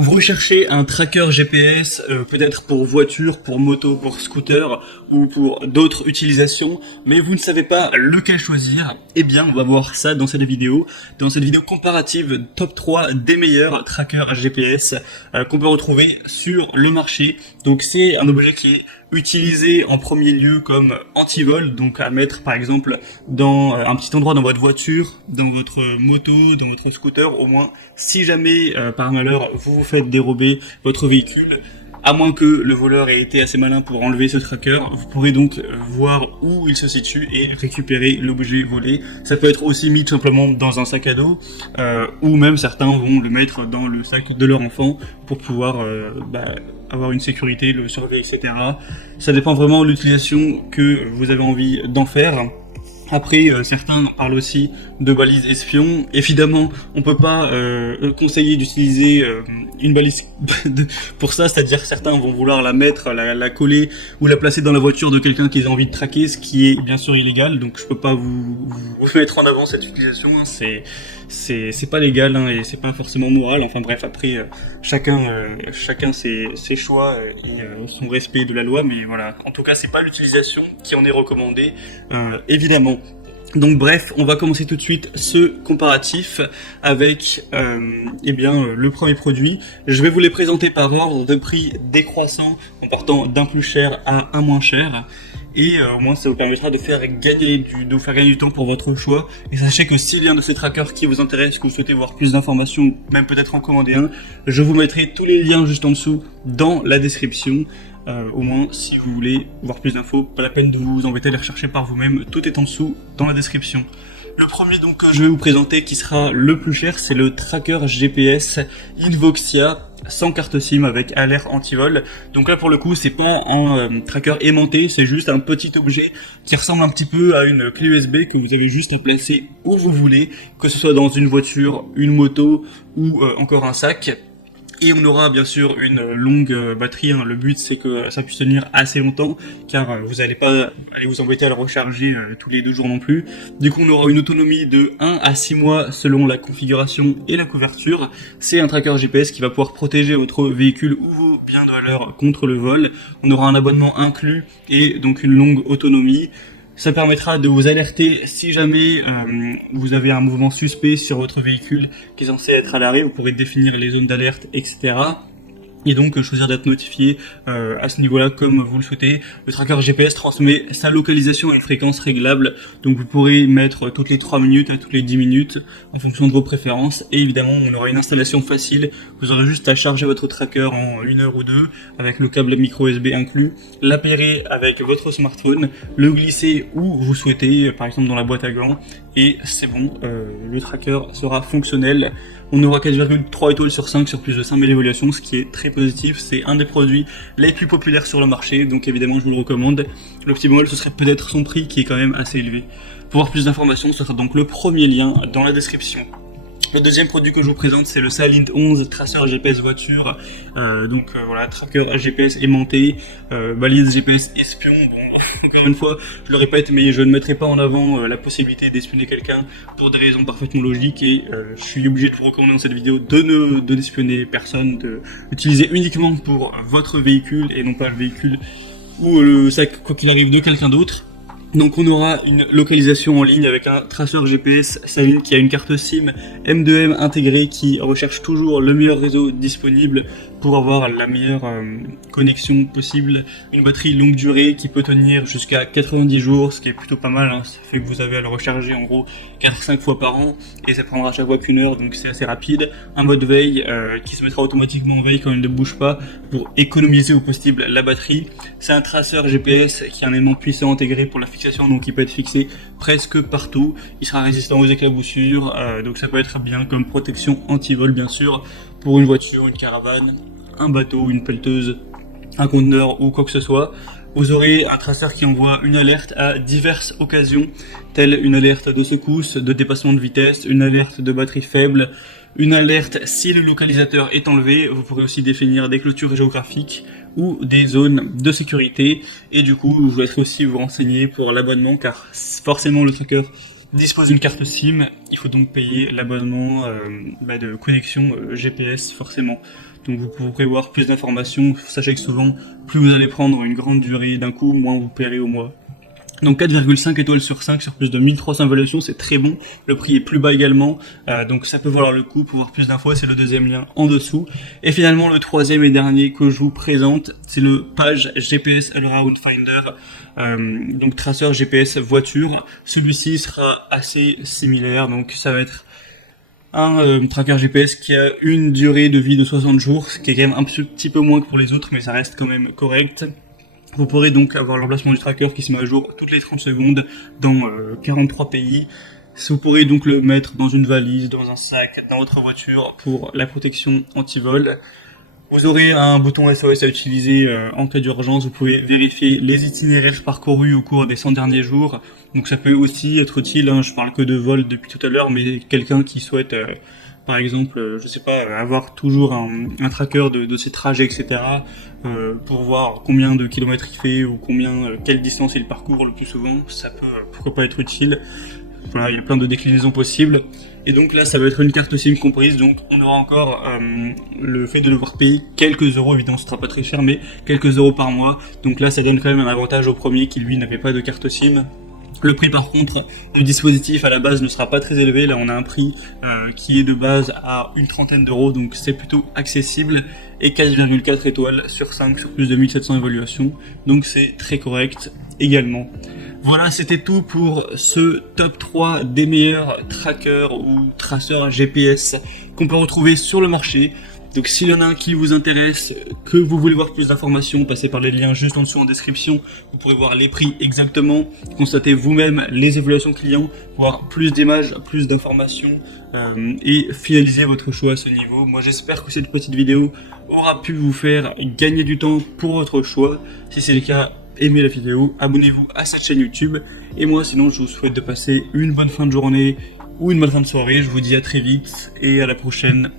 Vous recherchez un tracker GPS, peut-être pour voiture, pour moto, pour scooter ou pour d'autres utilisations, mais vous ne savez pas lequel choisir. Eh bien, on va voir ça dans cette vidéo. Dans cette vidéo comparative top 3 des meilleurs trackers GPS qu'on peut retrouver sur le marché. Donc c'est un objet qui est utilisé en premier lieu comme anti-vol, donc à mettre par exemple dans un petit endroit dans votre voiture, dans votre moto, dans votre scooter, au moins si jamais par malheur vous vous faites dérober votre véhicule, à moins que le voleur ait été assez malin pour enlever ce tracker, vous pourrez donc voir où il se situe et récupérer l'objet volé. Ça peut être aussi mis tout simplement dans un sac à dos, ou même certains vont le mettre dans le sac de leur enfant pour pouvoir avoir une sécurité, le surveiller, etc. Ça dépend vraiment de l'utilisation que vous avez envie d'en faire. Après, certains parlent aussi de balises espions. Évidemment, on peut pas conseiller d'utiliser une balise pour ça, c'est-à-dire certains vont vouloir la mettre, la coller ou la placer dans la voiture de quelqu'un qu'ils ont envie de traquer, ce qui est bien sûr illégal. Donc je peux pas vous mettre en avant cette utilisation. Hein. C'est pas légal hein, et c'est pas forcément moral. Enfin bref, après chacun ses choix et son respect de la loi. Mais voilà, en tout cas, c'est pas l'utilisation qui en est recommandée, évidemment. Donc bref, on va commencer tout de suite ce comparatif avec le premier produit. Je vais vous les présenter par ordre de prix décroissant en partant d'un plus cher à un moins cher. Et au moins ça vous permettra de vous faire gagner du temps pour votre choix. Et sachez que s'il y a un de ces trackers qui vous intéresse, que vous souhaitez voir plus d'informations, même peut-être en commander un, je vous mettrai tous les liens juste en dessous dans la description. Au moins, si vous voulez voir plus d'infos, pas la peine de vous embêter à les rechercher par vous-même, tout est en dessous dans la description. Le premier donc que je vais vous présenter qui sera le plus cher, c'est le tracker GPS Invoxia sans carte SIM avec alerte anti-vol. Donc là pour le coup c'est pas un tracker aimanté, c'est juste un petit objet qui ressemble un petit peu à une clé USB que vous avez juste à placer où vous voulez, que ce soit dans une voiture, une moto ou encore un sac. Et on aura bien sûr une longue batterie, hein. Le but c'est que ça puisse tenir assez longtemps, car vous n'allez pas aller vous embêter à le recharger tous les 2 jours non plus. Du coup on aura une autonomie de 1 à 6 mois selon la configuration et la couverture. C'est un tracker GPS qui va pouvoir protéger votre véhicule ou vos biens de valeur contre le vol. On aura un abonnement inclus et donc une longue autonomie. Ça permettra de vous alerter si jamais vous avez un mouvement suspect sur votre véhicule qui est censé être à l'arrêt. Vous pourrez définir les zones d'alerte, etc. Et donc choisir d'être notifié à ce niveau-là comme vous le souhaitez. Le tracker GPS transmet sa localisation à une fréquence réglable, donc vous pourrez mettre toutes les 3 minutes à toutes les 10 minutes en fonction de vos préférences. Et évidemment on aura une installation facile, vous aurez juste à charger votre tracker en 1 heure ou 2 avec le câble micro USB inclus, l'appairer avec votre smartphone, le glisser où vous souhaitez, par exemple dans la boîte à gants, et c'est bon, le tracker sera fonctionnel. On aura 4,3 étoiles sur 5 sur plus de 5000 évaluations, ce qui est très positif. C'est un des produits les plus populaires sur le marché, donc évidemment je vous le recommande. Le petit bémol, ce serait peut-être son prix qui est quand même assez élevé. Pour avoir plus d'informations, ce sera donc le premier lien dans la description. Le deuxième produit que je vous présente, c'est le Salint 11 traceur GPS voiture. Voilà, tracker GPS aimanté, balise GPS espion. Bon, encore une fois, je le répète, mais je ne mettrai pas en avant la possibilité d'espionner quelqu'un pour des raisons parfaitement logiques, et je suis obligé de vous recommander dans cette vidéo de n'espionner personne, de l'utiliser uniquement pour votre véhicule et non pas le véhicule ou le sac, quoi qu'il arrive, de quelqu'un d'autre. Donc on aura une localisation en ligne avec un traceur GPS Salint qui a une carte SIM M2M intégrée qui recherche toujours le meilleur réseau disponible pour avoir la meilleure connexion possible. Une batterie longue durée qui peut tenir jusqu'à 90 jours, ce qui est plutôt pas mal, hein. Ça fait que vous avez à le recharger en gros 4-5 fois par an et ça prendra à chaque fois qu'1 heure, donc c'est assez rapide. Un mode veille qui se mettra automatiquement en veille quand il ne bouge pas pour économiser au possible la batterie. C'est un traceur GPS qui a un élément puissant intégré pour la fixation, donc il peut être fixé presque partout. Il sera résistant aux éclaboussures, donc ça peut être bien comme protection anti-vol bien sûr, pour une voiture, une caravane, un bateau, une pelleteuse, un conteneur ou quoi que ce soit. Vous aurez un traceur qui envoie une alerte à diverses occasions, telle une alerte de secousse, de dépassement de vitesse, une alerte de batterie faible, une alerte si le localisateur est enlevé. Vous pourrez aussi définir des clôtures géographiques ou des zones de sécurité. Et du coup, je vous laisserai aussi vous renseigner pour l'abonnement, car forcément le tracker dispose d'une carte SIM, il faut donc payer l'abonnement de connexion GPS forcément. Donc vous pourrez voir plus d'informations. Sachez que souvent, plus vous allez prendre une grande durée d'un coup, moins vous paierez au mois. Donc 4,5 étoiles sur 5 sur plus de 1300 évaluations, c'est très bon. Le prix est plus bas également, donc ça peut valoir le coup. Pour voir plus d'infos, c'est le deuxième lien en dessous. Et finalement, le troisième et dernier que je vous présente, c'est le Page GPS Allround Finder, donc traceur GPS voiture. Celui-ci sera assez similaire, donc ça va être un tracker GPS qui a une durée de vie de 60 jours, ce qui est quand même un petit peu moins que pour les autres, mais ça reste quand même correct. Vous pourrez donc avoir l'emplacement du tracker qui se met à jour toutes les 30 secondes dans 43 pays. Vous pourrez donc le mettre dans une valise, dans un sac, dans votre voiture pour la protection anti-vol. Vous aurez un bouton SOS à utiliser en cas d'urgence. Vous pouvez vérifier les itinéraires parcourus au cours des 100 derniers jours. Donc ça peut aussi être utile, je parle que de vol depuis tout à l'heure, mais quelqu'un qui souhaite... par exemple, je sais pas, avoir toujours un tracker de ses trajets, etc. Pour voir combien de kilomètres il fait ou quelle distance il parcourt le plus souvent, ça peut pourquoi pas être utile. Voilà, il y a plein de déclinaisons possibles. Et donc là, ça va être une carte SIM comprise, donc on aura encore le fait de devoir payer quelques euros, évidemment ce sera pas très cher, mais quelques euros par mois. Donc là, ça donne quand même un avantage au premier qui lui n'avait pas de carte SIM. Le prix par contre du dispositif à la base ne sera pas très élevé, là on a un prix qui est de base à une trentaine d'euros, donc c'est plutôt accessible, et 4,4 étoiles sur 5 sur plus de 1700 évaluations, donc c'est très correct également. Voilà, c'était tout pour ce top 3 des meilleurs trackers ou traceurs GPS qu'on peut retrouver sur le marché. Donc s'il y en a un qui vous intéresse, que vous voulez voir plus d'informations, passez par les liens juste en dessous en description. Vous pourrez voir les prix exactement, constater vous-même les évaluations clients, voir plus d'images, plus d'informations et finaliser votre choix à ce niveau. Moi j'espère que cette petite vidéo aura pu vous faire gagner du temps pour votre choix. Si c'est le cas, aimez la vidéo, abonnez-vous à cette chaîne YouTube. Et moi sinon je vous souhaite de passer une bonne fin de journée ou une bonne fin de soirée. Je vous dis à très vite et à la prochaine.